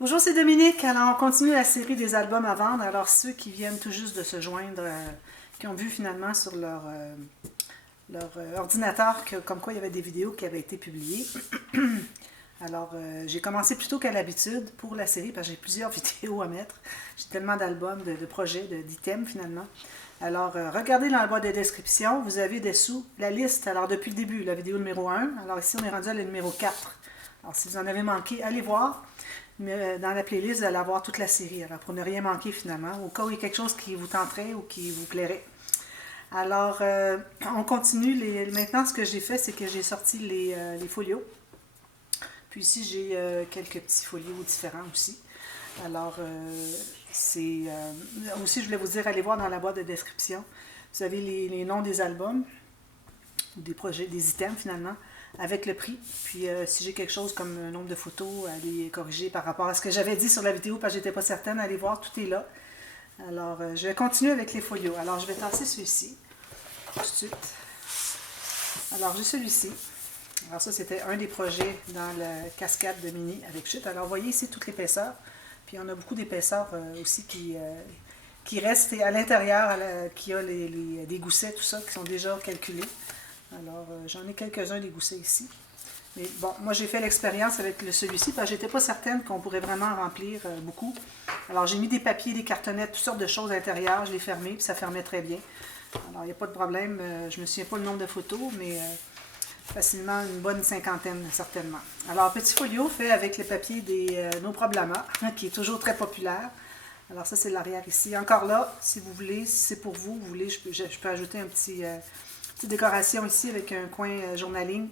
Bonjour, c'est Dominique. Alors, on continue la série des albums à vendre. Alors, ceux qui viennent tout juste de se joindre, qui ont vu finalement sur leur ordinateur comme quoi il y avait des vidéos qui avaient été publiées. Alors, j'ai commencé plus tôt qu'à l'habitude pour la série parce que j'ai plusieurs vidéos à mettre. J'ai tellement d'albums, de projets, d'items finalement. Alors, regardez dans la boîte de description, vous avez dessous la liste. Alors, depuis le début, la vidéo numéro 1. Alors, ici, on est rendu à la numéro 4. Alors, si vous en avez manqué, allez voir. Mais dans la playlist, vous allez avoir toute la série. Alors, pour ne rien manquer finalement, au cas où il y a quelque chose qui vous tenterait ou qui vous plairait. Alors, on continue. Maintenant, ce que j'ai fait, c'est que j'ai sorti les folios. Puis ici, j'ai quelques petits folios différents aussi. Alors, aussi, je voulais vous dire, allez voir dans la boîte de description. Vous avez les noms des albums, des projets, des items finalement, avec le prix. Puis si j'ai quelque chose comme un nombre de photos, allez corriger par rapport à ce que j'avais dit sur la vidéo parce que j'étais pas certaine, allez voir, tout est là. Alors, je vais continuer avec les folios. Alors, je vais tasser celui-ci tout de suite. Alors, j'ai celui-ci. Alors, ça, c'était un des projets dans la cascade de mini avec chute. Alors, vous voyez ici toute l'épaisseur. Puis, on a beaucoup d'épaisseur aussi qui reste à l'intérieur, qui a des goussets, tout ça, qui sont déjà calculés. Alors, j'en ai quelques-uns des goussets ici. Mais bon, moi j'ai fait l'expérience avec celui-ci parce que j'étais pas certaine qu'on pourrait vraiment remplir beaucoup. Alors j'ai mis des papiers, des cartonnettes, toutes sortes de choses à l'intérieur, je l'ai fermé, puis ça fermait très bien. Alors il n'y a pas de problème, je me souviens pas le nombre de photos, mais facilement une bonne cinquantaine certainement. Alors petit folio fait avec le papier des No Problema, qui est toujours très populaire. Alors ça c'est l'arrière ici. Encore là, si vous voulez, si c'est pour vous, vous voulez, je peux ajouter un petite décoration ici avec un coin journaling.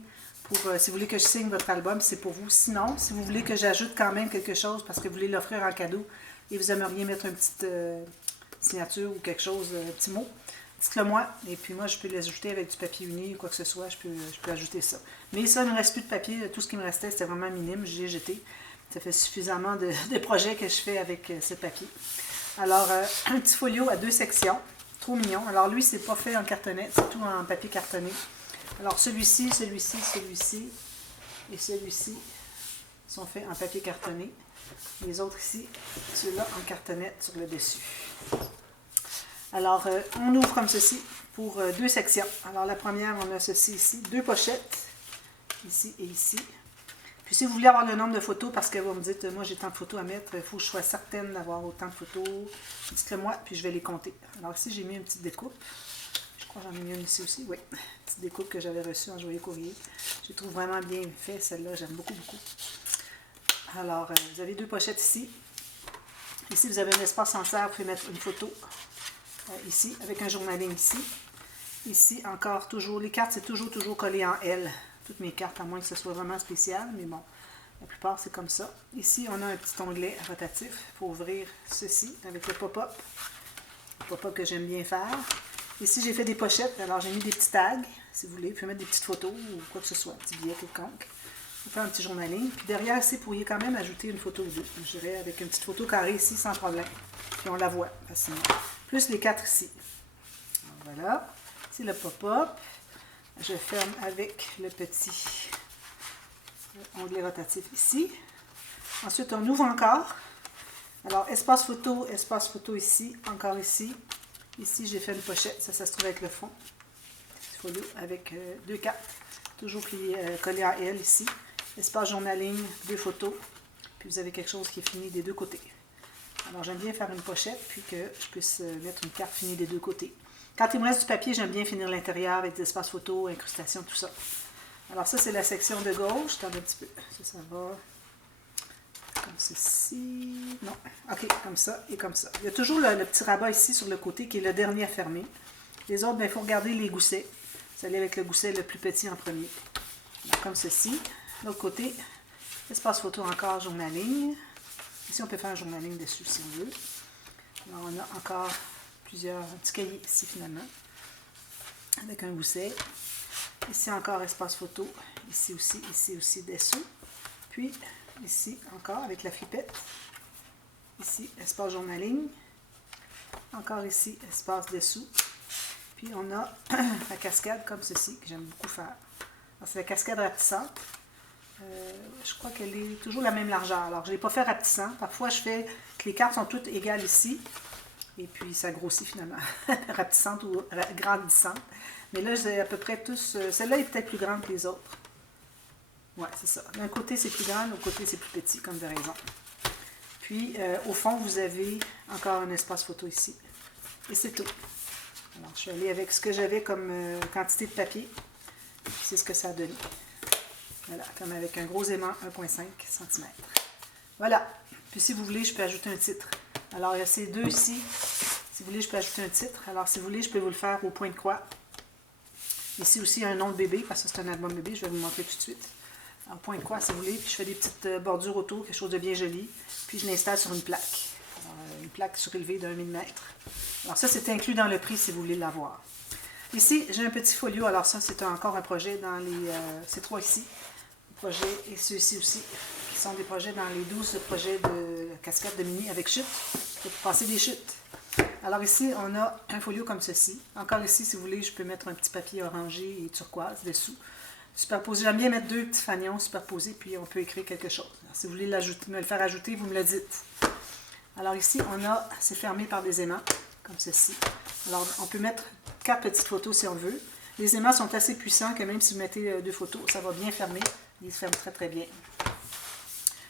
Si vous voulez que je signe votre album, c'est pour vous. Sinon, si vous voulez que j'ajoute quand même quelque chose parce que vous voulez l'offrir en cadeau et vous aimeriez mettre une petite signature ou quelque chose, un petit mot, dites-le moi. Et puis moi, je peux l'ajouter avec du papier uni ou quoi que ce soit. Je peux ajouter ça. Mais ça, il ne me reste plus de papier. Tout ce qui me restait, c'était vraiment minime. Je l'ai jeté. Ça fait suffisamment de projets que je fais avec ce papier. Alors, un petit folio à 2 sections. Trop mignon. Alors lui, c'est pas fait en cartonnet. C'est tout en papier cartonné. Alors celui-ci, celui-ci, celui-ci et celui-ci sont faits en papier cartonné. Les autres ici, ceux-là en cartonnette sur le dessus. Alors on ouvre comme ceci pour 2 sections. Alors la première, on a ceci ici, 2 pochettes, ici et ici. Puis si vous voulez avoir le nombre de photos, parce que vous me dites, moi j'ai tant de photos à mettre, il faut que je sois certaine d'avoir autant de photos, dites-le moi, puis je vais les compter. Alors ici, j'ai mis une petite découpe. Je crois que j'en ai mis une ici aussi, oui. Petite découpe que j'avais reçue en joyeux courrier. Je les trouve vraiment bien fait, celle-là, j'aime beaucoup, beaucoup. Alors, vous avez 2 pochettes ici. Ici, vous avez un espace en serre, vous pouvez mettre une photo ici, avec un journaling ici. Ici, encore, toujours, les cartes, c'est toujours collé en L. Toutes mes cartes, à moins que ce soit vraiment spécial, mais bon, la plupart, c'est comme ça. Ici, on a un petit onglet rotatif pour ouvrir ceci avec le pop-up. Le pop-up que j'aime bien faire. Ici, j'ai fait des pochettes, alors j'ai mis des petits tags, si vous voulez. Vous pouvez mettre des petites photos ou quoi que ce soit, un petit billet quelconque. Vous faire un petit journaling. Puis derrière ici, vous pourriez quand même ajouter une photo ou deux. Je dirais avec une petite photo carrée ici, sans problème. Puis on la voit facilement. Plus les 4 ici. Alors, voilà. C'est le pop-up. Je ferme avec le petit onglet rotatif ici. Ensuite, on ouvre encore. Alors, espace photo ici, encore ici. Ici, j'ai fait une pochette, ça se trouve avec le fond. Petit folio avec 2 cartes, toujours plié, collé en L ici. Espace journaling, 2 photos. Puis vous avez quelque chose qui est fini des 2 côtés. Alors, j'aime bien faire une pochette, puis que je puisse mettre une carte finie des 2 côtés. Quand il me reste du papier, j'aime bien finir l'intérieur avec des espaces photos, incrustations, tout ça. Alors ça, c'est la section de gauche. Attendez un petit peu. Ça va comme ceci. Non. OK, comme ça et comme ça. Il y a toujours le petit rabat ici sur le côté qui est le dernier à fermer. Les autres, il faut regarder les goussets. Vous allez avec le gousset le plus petit en premier. Alors, comme ceci. L'autre côté, espace photo encore, journaling. Ici, on peut faire un journaling dessus si on veut. Alors, on a encore plusieurs petits cahiers ici finalement. Avec un gousset. Ici encore, espace photo. Ici aussi dessous. Puis, ici encore avec la flippette. Ici, espace journaling. Encore ici, espace dessous. Puis on a la cascade comme ceci, que j'aime beaucoup faire. C'est la cascade rapetissante. Je crois qu'elle est toujours la même largeur. Alors, je ne l'ai pas fait rapetissant. Parfois, je fais que les cartes sont toutes égales ici. Et puis, ça grossit finalement. Rapetissante ou grandissante. Mais là, j'ai à peu près tous... Celle-là est peut-être plus grande que les autres. Ouais, c'est ça. D'un côté, c'est plus grand, de l'autre côté, c'est plus petit, comme de raison. Puis, au fond, vous avez encore un espace photo ici. Et c'est tout. Alors, je suis allée avec ce que j'avais comme quantité de papier. C'est ce que ça a donné. Voilà, comme avec un gros aimant 1,5 cm. Voilà. Puis, si vous voulez, je peux ajouter un titre. Alors, il y a ces deux ici. Si vous voulez, je peux ajouter un titre. Alors, si vous voulez, je peux vous le faire au point de croix. Ici aussi, il y a un nom de bébé, parce que c'est un album bébé. Je vais vous montrer tout de suite. En point de croix, si vous voulez. Puis, je fais des petites bordures autour, quelque chose de bien joli. Puis, je l'installe sur une plaque. Alors, une plaque surélevée d'1 mm. Alors, ça, c'est inclus dans le prix si vous voulez l'avoir. Ici, j'ai un petit folio. Alors, ça, c'est encore un projet dans les... ces trois ici. Projet et ceux-ci aussi, qui sont des projets dans les 12 projets de cascade de mini avec chute, pour passer des chutes. Alors ici, on a un folio comme ceci. Encore ici, si vous voulez, je peux mettre un petit papier orangé et turquoise dessous. Superposé, j'aime bien mettre deux petits fanions superposés, puis on peut écrire quelque chose. Alors, si vous voulez me le faire ajouter, vous me le dites. Alors ici, c'est fermé par des aimants, comme ceci. Alors, on peut mettre 4 petites photos si on veut. Les aimants sont assez puissants que même si vous mettez 2 photos, ça va bien fermer. Ils se ferment très très bien.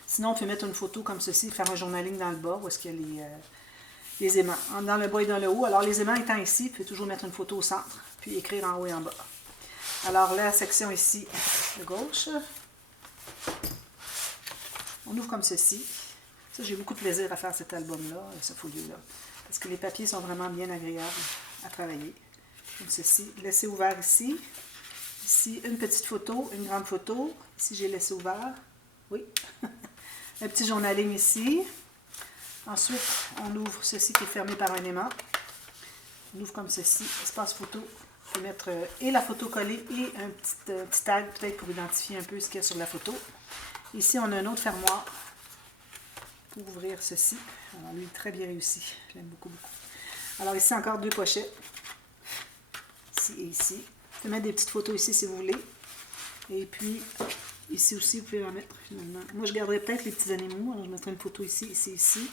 Sinon, on peut mettre une photo comme ceci, faire un journaling dans le bas, où est-ce qu'il y a les aimants. Dans le bas et dans le haut. Alors, les aimants étant ici, vous pouvez toujours mettre une photo au centre, puis écrire en haut et en bas. Alors, la section ici, de gauche, on ouvre comme ceci. Ça, j'ai beaucoup de plaisir à faire cet album-là, ce folio-là, parce que les papiers sont vraiment bien agréables à travailler. Comme ceci. Laissez ouvert ici. Ici, une petite photo, une grande photo. Ici, j'ai laissé ouvert. Oui. Un petit journaling ici. Ensuite, on ouvre ceci qui est fermé par un aimant. On ouvre comme ceci. Espace photo. On peut mettre et la photo collée et un petit tag, peut-être pour identifier un peu ce qu'il y a sur la photo. Ici, on a un autre fermoir pour ouvrir ceci. Alors, lui, très bien réussi. Je l'aime beaucoup, beaucoup. Alors, ici, encore 2 pochettes. Ici et ici. Vous pouvez mettre des petites photos ici si vous voulez. Et puis, ici aussi, vous pouvez en mettre finalement. Moi, je garderai peut-être les petits animaux. Alors, je mettrai une photo ici, ici, ici.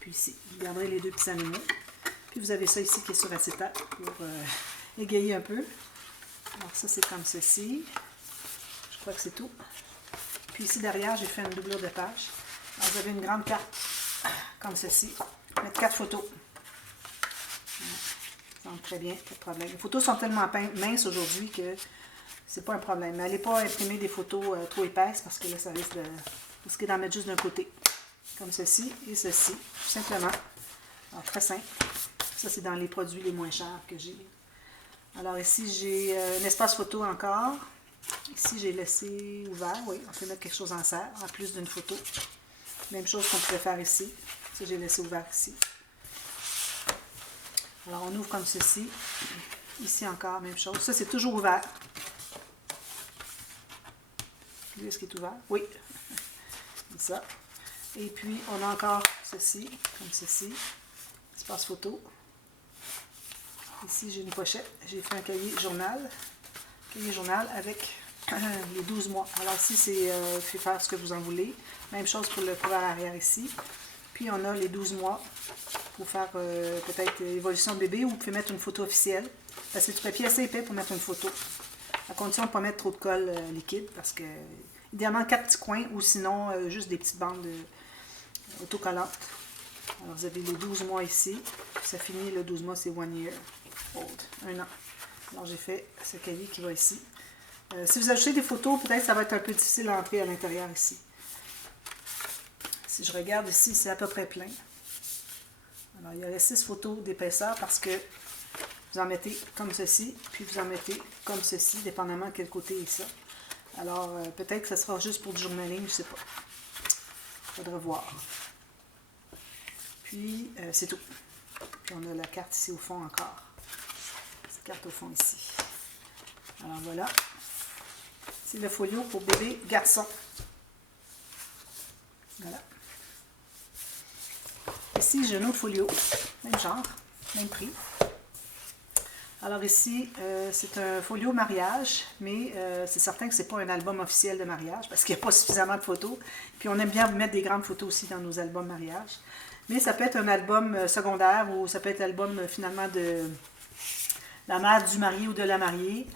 Puis ici, je garderai les 2 petits animaux. Puis, vous avez ça ici qui est sur acétate pour égayer un peu. Alors, ça, c'est comme ceci. Je crois que c'est tout. Puis ici, derrière, j'ai fait une doublure de page. Alors, vous avez une grande carte comme ceci. Mettre 4 photos. Très bien, pas de problème. Les photos sont tellement minces aujourd'hui que c'est pas un problème. Mais n'allez pas imprimer des photos trop épaisses parce que là, ça risque d'en mettre juste d'un côté. Comme ceci et ceci, tout simplement. Alors, très simple. Ça, c'est dans les produits les moins chers que j'ai. Alors ici, j'ai un espace photo encore. Ici, j'ai laissé ouvert. Oui, on peut mettre quelque chose en serre, en plus d'une photo. Même chose qu'on pourrait faire ici. Ça, j'ai laissé ouvert ici. Alors, on ouvre comme ceci. Ici encore, même chose. Ça, c'est toujours ouvert. Lui, est-ce qu'il est ouvert? Oui. Comme ça. Et puis, on a encore ceci, comme ceci. Espace photo. Ici, j'ai une pochette. J'ai fait un cahier journal. Cahier journal avec les 12 mois. Alors ici, c'est fait faire ce que vous en voulez. Même chose pour le couvert arrière ici. Puis, on a les 12 mois. Pour faire peut-être évolution de bébé, ou vous pouvez mettre une photo officielle. Parce que c'est du papier assez épais pour mettre une photo. À condition de ne pas mettre trop de colle liquide, parce que idéalement 4 petits coins, ou sinon juste des petites bandes autocollantes. Alors vous avez les 12 mois ici. Ça finit, le 12 mois, c'est 1 year old, 1 an. Alors j'ai fait ce cahier qui va ici. Si vous ajoutez des photos, peut-être ça va être un peu difficile à entrer à l'intérieur ici. Si je regarde ici, c'est à peu près plein. Alors, il y a 6 photos d'épaisseur parce que vous en mettez comme ceci, puis vous en mettez comme ceci, dépendamment de quel côté est ça. Alors, peut-être que ce sera juste pour du journaling, je ne sais pas. Il faudra voir. Puis, c'est tout. Puis, on a la carte ici au fond encore. Cette carte au fond ici. Alors, voilà. C'est le folio pour bébé garçon. Voilà. Ici, j'ai un autre folio, même genre, même prix. Alors ici, c'est un folio mariage, mais c'est certain que ce n'est pas un album officiel de mariage parce qu'il n'y a pas suffisamment de photos. Puis on aime bien mettre des grandes photos aussi dans nos albums mariage. Mais ça peut être un album secondaire ou ça peut être l'album finalement de la mère du marié ou de la mariée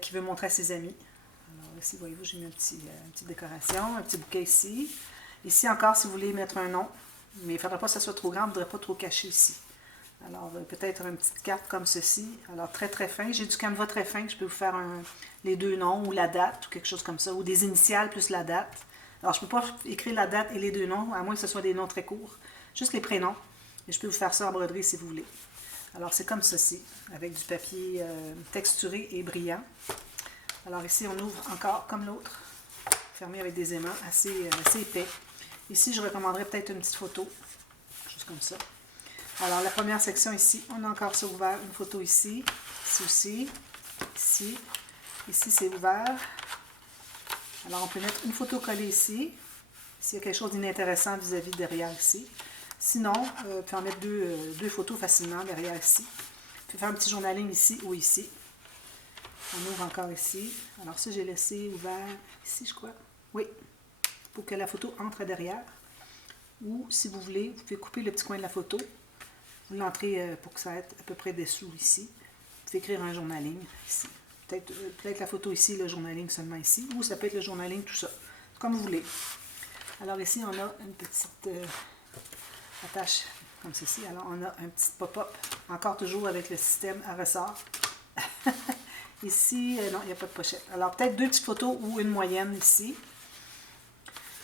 qui veut montrer à ses amis. Alors ici, voyez-vous, j'ai mis une petite décoration, un petit bouquet ici. Ici encore, si vous voulez mettre un nom, mais il ne faudrait pas que ça soit trop grand, il ne faudrait pas trop cacher ici. Alors, peut-être une petite carte comme ceci. Alors, très très fin. J'ai du canevas très fin que je peux vous faire les deux noms ou la date ou quelque chose comme ça. Ou des initiales plus la date. Alors, je ne peux pas écrire la date et les deux noms, à moins que ce soit des noms très courts. Juste les prénoms. Et je peux vous faire ça en broderie si vous voulez. Alors, c'est comme ceci, avec du papier texturé et brillant. Alors, ici, on ouvre encore comme l'autre, fermé avec des aimants assez épais. Ici, je recommanderais peut-être une petite photo, juste comme ça. Alors, la première section ici, on a encore ça ouvert, une photo ici, ici aussi, ici c'est ouvert. Alors, on peut mettre une photo collée ici, s'il y a quelque chose d'inintéressant vis-à-vis derrière ici. Sinon, on peut en mettre deux photos facilement derrière ici. On peut faire un petit journaling ici ou ici. On ouvre encore ici. Alors, ça, j'ai laissé ouvert ici, je crois. Oui, pour que la photo entre derrière. Ou, si vous voulez, vous pouvez couper le petit coin de la photo. Vous l'entrez pour que ça ait à peu près dessous ici. Vous pouvez écrire un journaling ici. Peut-être la photo ici, le journaling seulement ici. Ou ça peut être le journaling, tout ça. Comme vous voulez. Alors ici, on a une petite attache comme ceci. Alors on a un petit pop-up. Encore toujours avec le système à ressort. Ici, non, il n'y a pas de pochette. Alors peut-être deux petites photos ou une moyenne ici.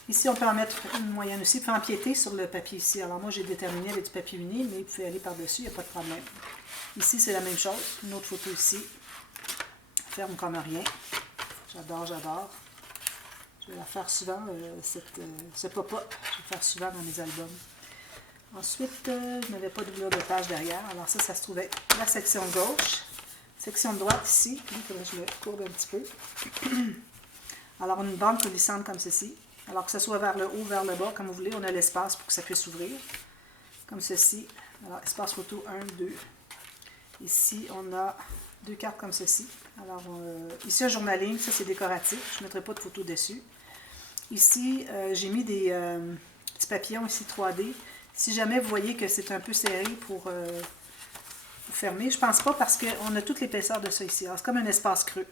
Ici, on peut en mettre une moyenne aussi. Vous pouvez empiéter sur le papier ici. Alors moi, j'ai déterminé avec du papier uni, mais vous pouvez aller par-dessus, il n'y a pas de problème. Ici, c'est la même chose. Une autre photo ici. Ferme comme rien. J'adore, j'adore. Je vais la faire souvent, ce pop-up. Je vais le faire souvent dans mes albums. Ensuite, je n'avais pas de doublure de page derrière. Alors ça se trouvait la section gauche. Section droite ici. Il faudrait que je le courbe un petit peu. Alors, une bande coulissante comme ceci. Alors que ce soit vers le haut, vers le bas, comme vous voulez, on a l'espace pour que ça puisse s'ouvrir. Comme ceci. Alors, espace photo 1, 2. Ici, on a deux cartes comme ceci. Alors, ici, un journaling. Ça, c'est décoratif. Je ne mettrai pas de photo dessus. Ici, j'ai mis des petits papillons ici 3D. Si jamais vous voyez que c'est un peu serré pour fermer, je ne pense pas parce qu'on a toute l'épaisseur de ça ici. Alors, c'est comme un espace creux.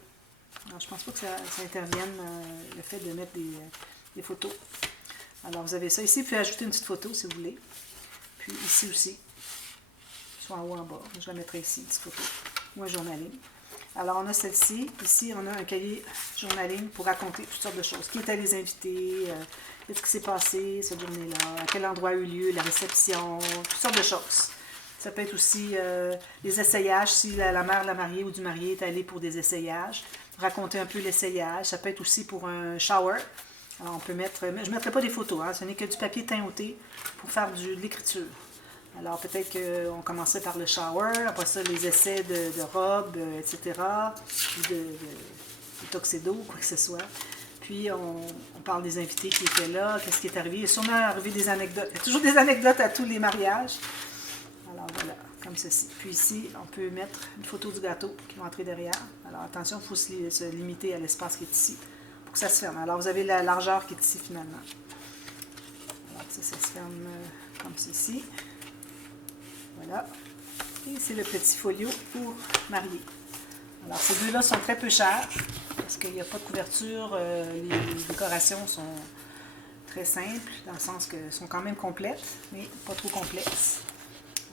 Alors, je ne pense pas que ça intervienne le fait de mettre des photos. Alors, vous avez ça ici. Vous pouvez ajouter une petite photo si vous voulez. Puis ici aussi, soit en haut ou en bas. Je la mettrai ici, une petite photo. Ou un journaling. Alors, on a celle-ci. Ici, on a un cahier journaling pour raconter toutes sortes de choses. Qui étaient les invités, qu'est-ce qui s'est passé cette journée-là, à quel endroit a eu lieu la réception, toutes sortes de choses. Ça peut être aussi les essayages, si la mère de la mariée ou du marié est allée pour des essayages. Raconter un peu l'essayage. Ça peut être aussi pour un shower. Alors, on peut mettre... Je ne mettrai pas des photos, hein, ce n'est que du papier teint outé pour faire de l'écriture. Alors, peut-être qu'on commençait par le shower, après ça, les essais de robes, etc., de tuxedo, quoi que ce soit. Puis, on parle des invités qui étaient là, qu'est-ce qui est arrivé. Il est sûrement arrivé des anecdotes. Il y a toujours des anecdotes à tous les mariages. Alors, voilà, comme ceci. Puis ici, on peut mettre une photo du gâteau qui va entrer derrière. Alors, attention, il faut se limiter à l'espace qui est ici pour que ça se ferme. Alors, vous avez la largeur qui est ici, finalement. Alors, ça se ferme comme ceci. Voilà. Et c'est le petit folio pour marier. Alors, ces deux-là sont très peu chers parce qu'il n'y a pas de couverture. Les décorations sont très simples, dans le sens qu'elles sont quand même complètes, mais pas trop complexes.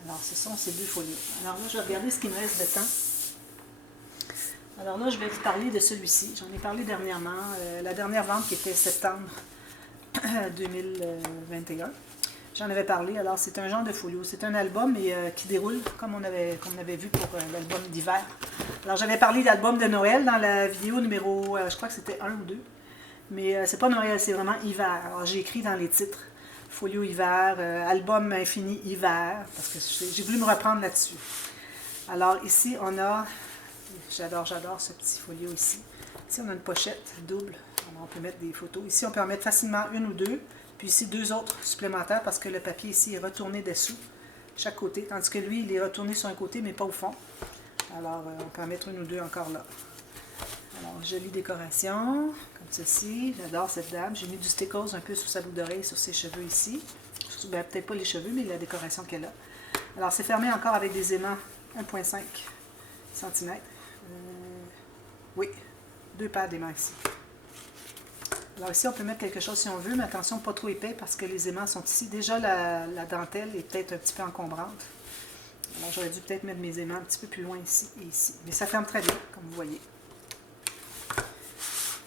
Alors, ce sont ces deux folios. Alors là, je vais regarder ce qui me reste de temps. Alors là, je vais vous parler de celui-ci. J'en ai parlé dernièrement. La dernière vente qui était septembre 2021. J'en avais parlé. Alors, c'est un genre de folio. C'est un album qui déroule comme on avait vu pour l'album d'hiver. Alors, j'avais parlé d'album de Noël dans la vidéo numéro, je crois que c'était 1 ou 2. Mais c'est pas Noël, c'est vraiment hiver. Alors, j'ai écrit dans les titres folio hiver, album infini hiver, parce que j'ai voulu me reprendre là-dessus. Alors, ici, on a, j'adore ce petit folio ici. Ici, on a une pochette double. Alors, on peut mettre des photos. Ici, on peut en mettre facilement une ou deux. Puis ici, deux autres supplémentaires parce que le papier ici est retourné dessous, chaque côté. Tandis que lui, il est retourné sur un côté, mais pas au fond. Alors, on peut en mettre une ou deux encore là. Alors, jolie décoration, comme ceci. J'adore cette dame. J'ai mis du stickers un peu sous sa boucle d'oreille, sur ses cheveux ici. Ben, peut-être pas les cheveux, mais la décoration qu'elle a. Alors, c'est fermé encore avec des aimants 1,5 cm. Oui, 2 paires d'aimants ici. Alors ici, on peut mettre quelque chose si on veut, mais attention, pas trop épais parce que les aimants sont ici. Déjà, la dentelle est peut-être un petit peu encombrante. Alors, j'aurais dû peut-être mettre mes aimants un petit peu plus loin ici et ici. Mais ça ferme très bien, comme vous voyez.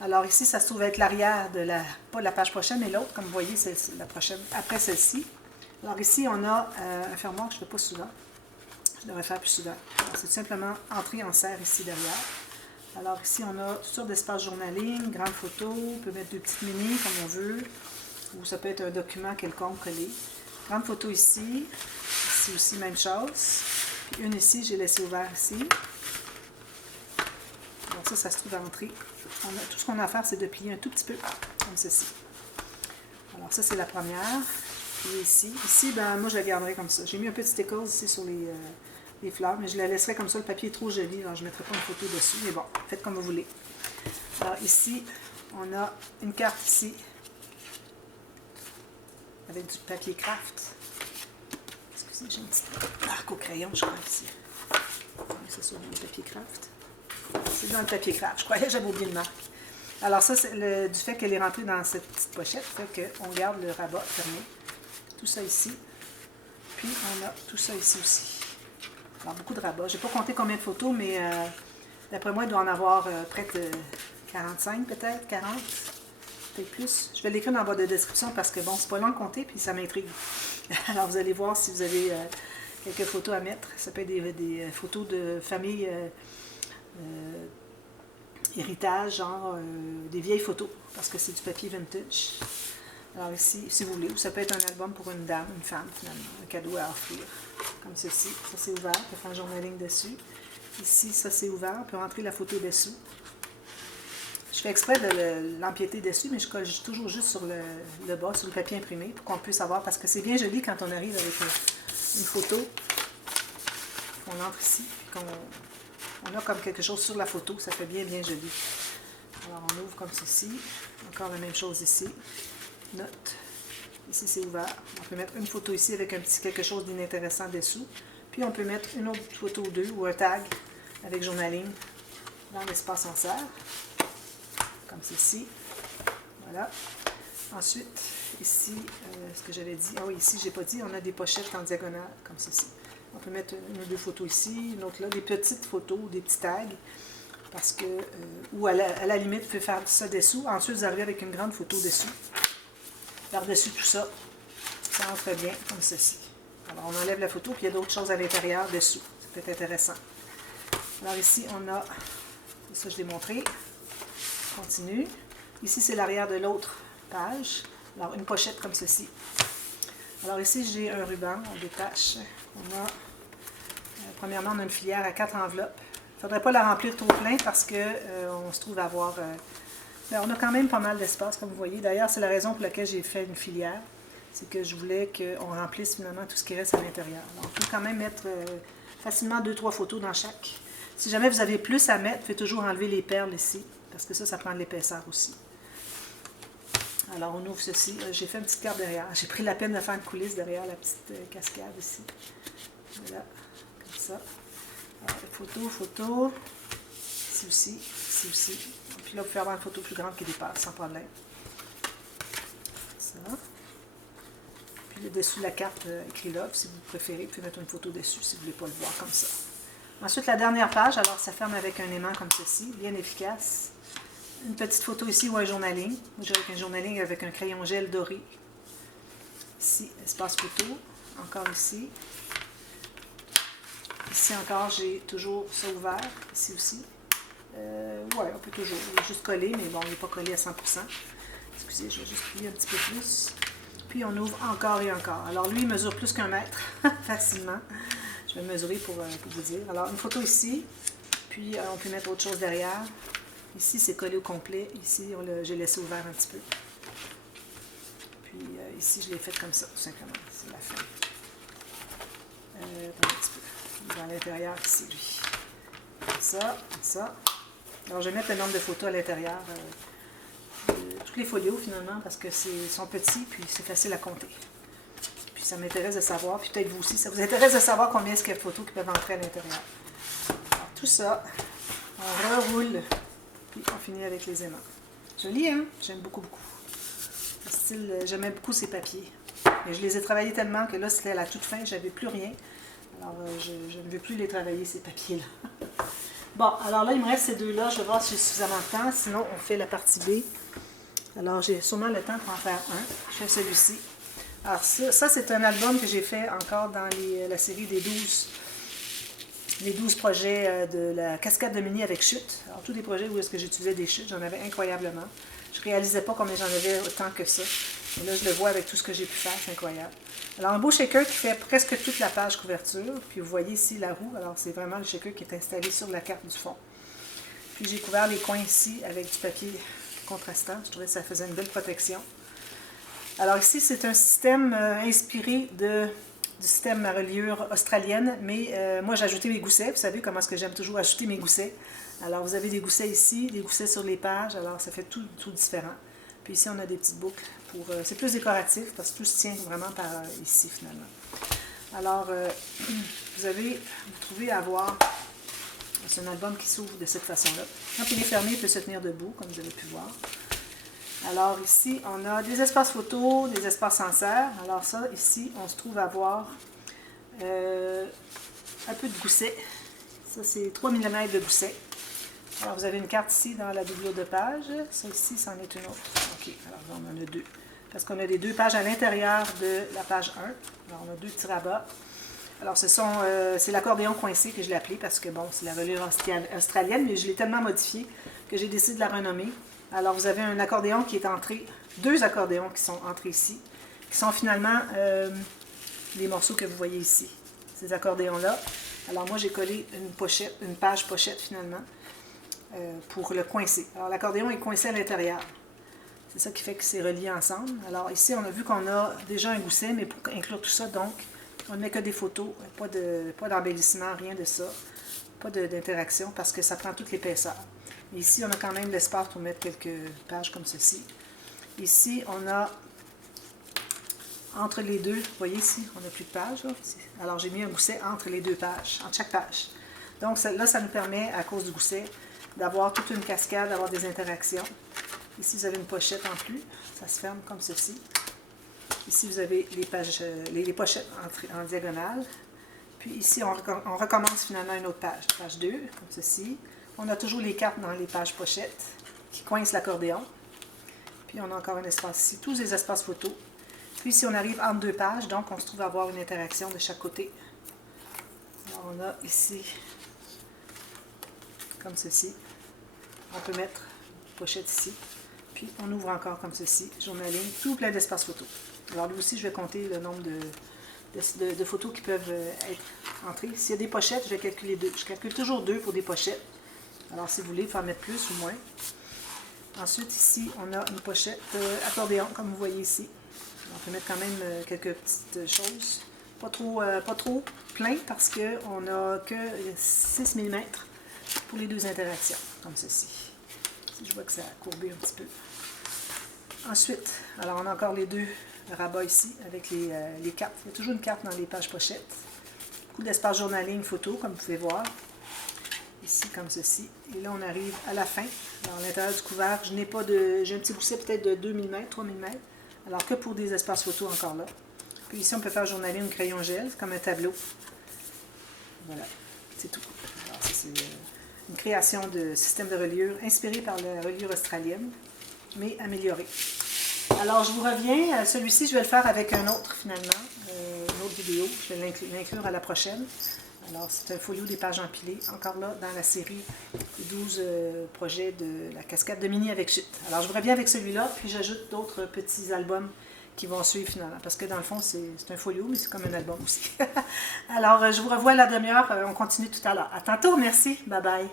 Alors ici, ça se trouve être l'arrière de pas de la page prochaine, mais l'autre, comme vous voyez, c'est la prochaine, après celle-ci. Alors ici, on a un fermoir que je ne fais pas souvent. Je devrais faire plus souvent. C'est tout simplement entrer en serre ici derrière. Alors ici, on a toutes sortes d'espace journaling, grande photo, on peut mettre 2 petites mini comme on veut, ou ça peut être un document quelconque collé. Grande photo ici, ici aussi même chose. Puis une ici, j'ai laissé ouvert ici. Donc ça se trouve à l'entrée. Tout ce qu'on a à faire, c'est de plier un tout petit peu, comme ceci. Alors ça, c'est la première. Et ici, ben moi je la garderai comme ça. J'ai mis un petit stickers ici sur les fleurs, mais je la laisserai comme ça. Le papier est trop joli, alors je ne mettrai pas une photo dessus. Mais bon, faites comme vous voulez. Alors ici, on a une carte ici, avec du papier craft. Excusez, j'ai un petit arc au crayon, je crois, ici. C'est sur le papier craft. C'est dans le papier craft. Je croyais que j'avais oublié le marque. Alors ça, c'est du fait qu'elle est rentrée dans cette petite pochette, fait qu'on garde le rabat fermé. Tout ça ici. Puis on a tout ça ici aussi. Alors beaucoup de rabats. Je n'ai pas compté combien de photos, mais d'après moi, il doit en avoir près de 45 peut-être, 40, peut-être plus. Je vais l'écrire dans la boîte de description parce que bon, c'est pas long à compter, puis ça m'intrigue. Alors vous allez voir si vous avez quelques photos à mettre. Ça peut être des photos de famille, héritage, genre des vieilles photos, parce que c'est du papier vintage. Alors ici, si vous voulez, ou ça peut être un album pour une dame, une femme, finalement, un cadeau à offrir, comme ceci. Ça, c'est ouvert, on peut faire un journaling dessus. Ici, ça, c'est ouvert, on peut rentrer la photo dessous. Je fais exprès de l'empiéter dessus, mais je colle toujours juste sur le bas, sur le papier imprimé, pour qu'on puisse avoir, parce que c'est bien joli quand on arrive avec une photo. On entre ici, on a comme quelque chose sur la photo, ça fait bien, bien joli. Alors, on ouvre comme ceci. Encore la même chose ici. Note. Ici, c'est ouvert. On peut mettre une photo ici avec un petit quelque chose d'inintéressant dessous. Puis, on peut mettre une autre photo ou deux, ou un tag avec journaling dans l'espace en serre. Comme ceci. Voilà. Ensuite, ici, ce que j'avais dit. Ah oui, ici, je n'ai pas dit, on a des pochettes en diagonale, comme ceci. On peut mettre une ou deux photos ici, une autre là, des petites photos, des petits tags. Parce que, ou à la limite, vous pouvez faire ça dessous. Ensuite, vous arrivez avec une grande photo dessous. Par-dessus tout ça, ça entre bien comme ceci. Alors, on enlève la photo, puis il y a d'autres choses à l'intérieur, dessous. Ça peut être intéressant. Alors ici, on a, ça je l'ai montré, continue. Ici, c'est l'arrière de l'autre page. Alors, une pochette comme ceci. Alors ici, j'ai un ruban, on détache. On a, premièrement, on a une filière à 4 enveloppes. Il ne faudrait pas la remplir trop plein parce qu'on se trouve à avoir... on a quand même pas mal d'espace, comme vous voyez. D'ailleurs, c'est la raison pour laquelle j'ai fait une filière. C'est que je voulais qu'on remplisse finalement tout ce qui reste à l'intérieur. On peut quand même mettre facilement 2-3 photos dans chaque. Si jamais vous avez plus à mettre, faites toujours enlever les perles ici. Parce que ça prend de l'épaisseur aussi. Alors, on ouvre ceci. J'ai fait une petite carte derrière. J'ai pris la peine de faire une coulisse derrière la petite cascade ici. Voilà, comme ça. Alors, photo. Ici aussi. Puis là, vous pouvez avoir une photo plus grande qui dépasse, sans problème. Ça. Puis le dessus de la carte, écrit là. Si vous préférez, vous pouvez mettre une photo dessus si vous ne voulez pas le voir comme ça. Ensuite, la dernière page, alors ça ferme avec un aimant comme ceci, bien efficace. Une petite photo ici ou un journaling. J'ai avec un journaling avec un crayon gel doré. Ici, espace photo. Encore ici. Ici encore, j'ai toujours ça ouvert. Ici aussi. Ouais, on peut toujours. Il est juste collé, mais bon, il n'est pas collé à 100%. Excusez, je vais juste plier un petit peu plus. Puis on ouvre encore et encore. Alors lui, il mesure plus qu'un mètre, facilement. Je vais mesurer pour vous dire. Alors, une photo ici. Puis on peut mettre autre chose derrière. Ici, c'est collé au complet. Ici, j'ai laissé ouvert un petit peu. Puis ici, je l'ai fait comme ça, tout simplement. C'est la fin. Attends un petit peu. Dans l'intérieur, ici, lui. ça. Alors, je vais mettre le nombre de photos à l'intérieur. Tous les folios, finalement, parce que sont petits, puis c'est facile à compter. Puis ça m'intéresse de savoir, puis peut-être vous aussi, ça vous intéresse de savoir combien est-ce qu'il y a de photos qui peuvent entrer à l'intérieur. Alors, tout ça, on reroule, puis on finit avec les aimants. Joli, hein? J'aime beaucoup, beaucoup. Le style, j'aimais beaucoup ces papiers. Mais je les ai travaillés tellement que là, c'était à la toute fin, j'avais plus rien. Alors, je ne veux plus les travailler, ces papiers-là. Bon, alors là, il me reste ces deux-là. Je vais voir si j'ai suffisamment de temps. Sinon, on fait la partie B. Alors, j'ai sûrement le temps pour en faire un. Je fais celui-ci. Alors, ça c'est un album que j'ai fait encore dans la série des 12 projets de la cascade de Mini avec chute. Alors, tous des projets où est-ce que j'utilisais des chutes, j'en avais incroyablement. Je ne réalisais pas combien j'en avais autant que ça. Et là, je le vois avec tout ce que j'ai pu faire, c'est incroyable. Alors, un beau shaker qui fait presque toute la page couverture. Puis, vous voyez ici la roue. Alors, c'est vraiment le shaker qui est installé sur la carte du fond. Puis, j'ai couvert les coins ici avec du papier contrastant. Je trouvais que ça faisait une belle protection. Alors, ici, c'est un système inspiré du système à reliure australienne. Mais moi, j'ai ajouté mes goussets. Vous savez comment est-ce que j'aime toujours ajouter mes goussets. Alors, vous avez des goussets ici, des goussets sur les pages. Alors, ça fait tout différent. Puis ici, on a des petites boucles. C'est plus décoratif parce que tout se tient vraiment par ici, finalement. Alors, vous trouvez à voir, c'est un album qui s'ouvre de cette façon-là. Quand il est fermé, il peut se tenir debout, comme vous avez pu voir. Alors ici, on a des espaces photos, des espaces sans serre. Alors ça, ici, on se trouve à voir un peu de gousset. Ça, c'est 3 mm de gousset. Alors, vous avez une carte ici dans la doublure de page. Ça ici, c'en est une autre. OK, alors là, on en a deux. Parce qu'on a les deux pages à l'intérieur de la page 1. Alors, on a deux petits rabats. Alors, c'est l'accordéon coincé que je l'ai appelé parce que, bon, c'est la reliure australienne, mais je l'ai tellement modifié que j'ai décidé de la renommer. Alors, vous avez un accordéon qui est entré, deux accordéons qui sont entrés ici, qui sont finalement les morceaux que vous voyez ici. Ces accordéons-là. Alors, moi, j'ai collé une page pochette, finalement, pour le coincer. Alors, l'accordéon est coincé à l'intérieur. C'est ça qui fait que c'est relié ensemble. Alors, ici, on a vu qu'on a déjà un gousset, mais pour inclure tout ça, donc, on ne met que des photos, pas d'embellissement, rien de ça. Pas d'interaction, parce que ça prend toute l'épaisseur. Ici, on a quand même l'espace pour mettre quelques pages comme ceci. Ici, on a, entre les deux, vous voyez ici, on n'a plus de pages. Là. Alors, j'ai mis un gousset entre les deux pages, entre chaque page. Donc, là, ça nous permet, à cause du gousset, d'avoir toute une cascade, d'avoir des interactions. Ici, vous avez une pochette en plus. Ça se ferme comme ceci. Ici, vous avez les pages, les pochettes en diagonale. Puis ici, on recommence finalement une autre page. Page 2, comme ceci. On a toujours les cartes dans les pages pochettes qui coincent l'accordéon. Puis on a encore un espace ici, tous les espaces photos. Puis ici, on arrive entre deux pages, donc on se trouve à avoir une interaction de chaque côté. Alors on a ici, comme ceci. On peut mettre une pochette ici. Puis on ouvre encore comme ceci, journaling, tout plein d'espaces photos. Alors lui aussi, je vais compter le nombre de photos qui peuvent être entrées. S'il y a des pochettes, je vais calculer deux. Je calcule toujours deux pour des pochettes. Alors, si vous voulez, il faut en mettre plus ou moins. Ensuite, ici, on a une pochette accordéon, comme vous voyez ici. On peut mettre quand même quelques petites choses. Pas trop plein, parce qu'on n'a que 6 mm pour les deux interactions, comme ceci. Si je vois que ça a courbé un petit peu. Ensuite, alors on a encore les deux rabats ici, avec les cartes. Il y a toujours une carte dans les pages pochettes. Beaucoup d'espace journaling photo, comme vous pouvez voir. Ici, comme ceci. Et là, on arrive à la fin. Dans l'intérieur du couvert, j'ai un petit gousset peut-être de 2 mm, 3 mm. Alors que pour des espaces photos encore là. Puis ici, on peut faire journaler un crayon gel, comme un tableau. Voilà, c'est tout. Alors, ça, c'est une création de système de reliure inspiré par la reliure australienne, mais améliorée. Alors, je vous reviens. Celui-ci, je vais le faire avec un autre, finalement. Une autre vidéo. Je vais l'inclure à la prochaine. Alors, c'est un folio des pages empilées, encore là, dans la série des 12 projets de la cascade de Mini avec chute. Alors, je vous reviens avec celui-là, puis j'ajoute d'autres petits albums qui vont suivre finalement, parce que dans le fond, c'est un folio, mais c'est comme un album aussi. Alors, je vous revois à la demi-heure, on continue tout à l'heure. À tantôt, merci, bye bye.